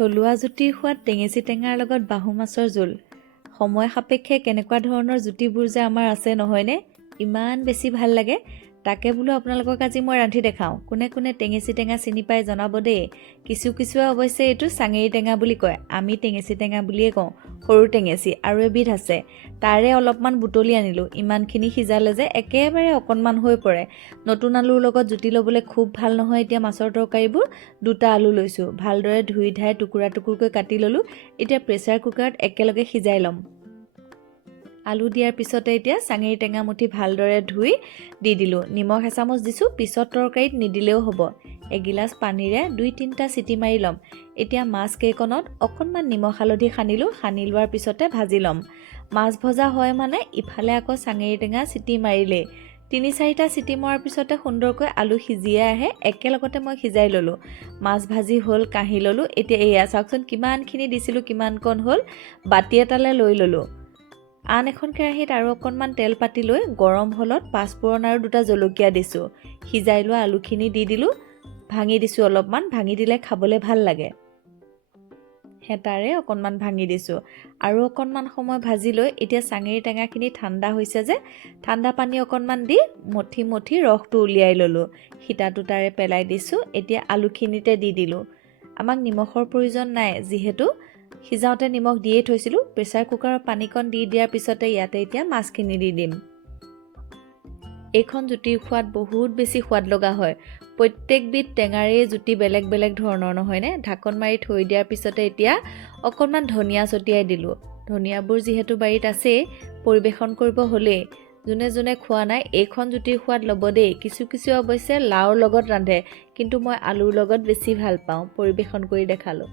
থলুৱা জুতিৰ সোৱাদ টেঙেচি টেঙাৰ লগত বাহু মাছৰ জোল। সময় সাপেক্ষে কেনেকুৱা ধৰণৰ জুতিবোৰ যে আমাৰ আছে নহয়নে? ইমান বেছি ভাল লাগে। তাকে বোলো আপোনালোকক আজি মই ৰান্ধি দেখাওঁ। কোনে কোনে টেঙেচি টেঙা চিনি পাই জনাব দেই। কিছুৱে অৱশ্যে এইটো চাঙেৰি টেঙা বুলি কয়। আমি টেঙেচি টেঙা বুলিয়ে কওঁ। সৰু টেঙেচি আৰু এবিধ আছে। তাৰে অলপমান বুটলি আনিলোঁ। ইমানখিনি সিজালে যে একেবাৰে অকণমান হৈ পৰে। নতুন আলুৰ লগত জুতি ল'বলৈ খুব ভাল নহয় এতিয়া মাছৰ তৰকাৰীবোৰ। 2টা আলু লৈছোঁ। ভালদৰে ধুই ধাই টুকুৰা টুকুৰকৈ কাটি ল'লোঁ। এতিয়া প্ৰেছাৰ কুকাৰত একেলগে সিজাই ল'ম। আলু দিয়াৰ পিছতে এতিয়া চাঙেৰি টেঙা মুঠি ভালদৰে ধুই দি দিলোঁ। নিমখ এচামুচ দিছোঁ, পিছত তৰকাৰীত নিদিলেও হ'ব। এগিলাচ পানীৰে 2-3টা চিটি মাৰি ল'ম। এতিয়া মাছ কেইকণত অকণমান নিমখ হালধি সানিলোঁ। সানি লোৱাৰ পিছতে ভাজি ল'ম। মাছ ভজা হয় মানে ইফালে আকৌ চাঙেৰি টেঙা চিটি মাৰিলেই। 3-4টা চিটি মৰাৰ পিছতে সুন্দৰকৈ আলু সিজিয়ে আহে। একেলগতে মই সিজাই ল'লোঁ। মাছ ভাজি হ'ল, কাঢ়ি ল'লোঁ। এতিয়া এয়া চাওকচোন কিমানখিনি দিছিলোঁ, কিমান কণ হ'ল। বাতি এটালৈ লৈ ল'লোঁ। আন এখন কেৰাহীত আৰু অকণমান তেল পাতি লৈ গৰম হ'লত পাঁচফোৰণ আৰু 2টা জলকীয়া দিছোঁ। সিজাই লোৱা আলুখিনি দি দিলোঁ। ভাঙি দিছোঁ অলপমান, ভাঙি দিলে খাবলৈ ভাল লাগে। হেতাৰে অকণমান ভাঙি দিছোঁ। আৰু অকণমান সময় ভাজি লৈ এতিয়া চাঙেৰি টেঙাখিনি ঠাণ্ডা হৈছে যে ঠাণ্ডা পানী অকণমান দি মঠি ৰসটো উলিয়াই ল'লোঁ। সীতাটো তাৰে পেলাই দিছোঁ। এতিয়া আলুখিনিতে দি দিলোঁ। আমাক নিমখৰ প্ৰয়োজন নাই যিহেতু সিজাওঁতে নিমখ দিয়েই থৈছিলোঁ। প্ৰেছাৰ কুকাৰৰ পানীকণ দি দিয়াৰ পিছতে ইয়াতে এতিয়া মাছখিনি দি দিম। এইখন জুতিৰ সোৱাদ বহুত বেছি সোৱাদ লগা হয়। প্ৰত্যেকবিধ টেঙাৰে জুতি বেলেগ বেলেগ ধৰণৰ নহয়নে? ঢাকন মাৰি থৈ দিয়াৰ পিছতে এতিয়া অকণমান ধনিয়া ছটিয়াই দিলোঁ। ধনিয়াবোৰ যিহেতু বাৰীত আছেই, পৰিৱেশন কৰিব হ'লেই। যোনে যোনে খোৱা নাই এইখন জুতিৰ সোৱাদ ল'ব দেই। কিছুৱে অৱশ্যে লাওৰ লগত ৰান্ধে, কিন্তু মই আলুৰ লগত বেছি ভাল পাওঁ। পৰিৱেশন কৰি দেখালোঁ।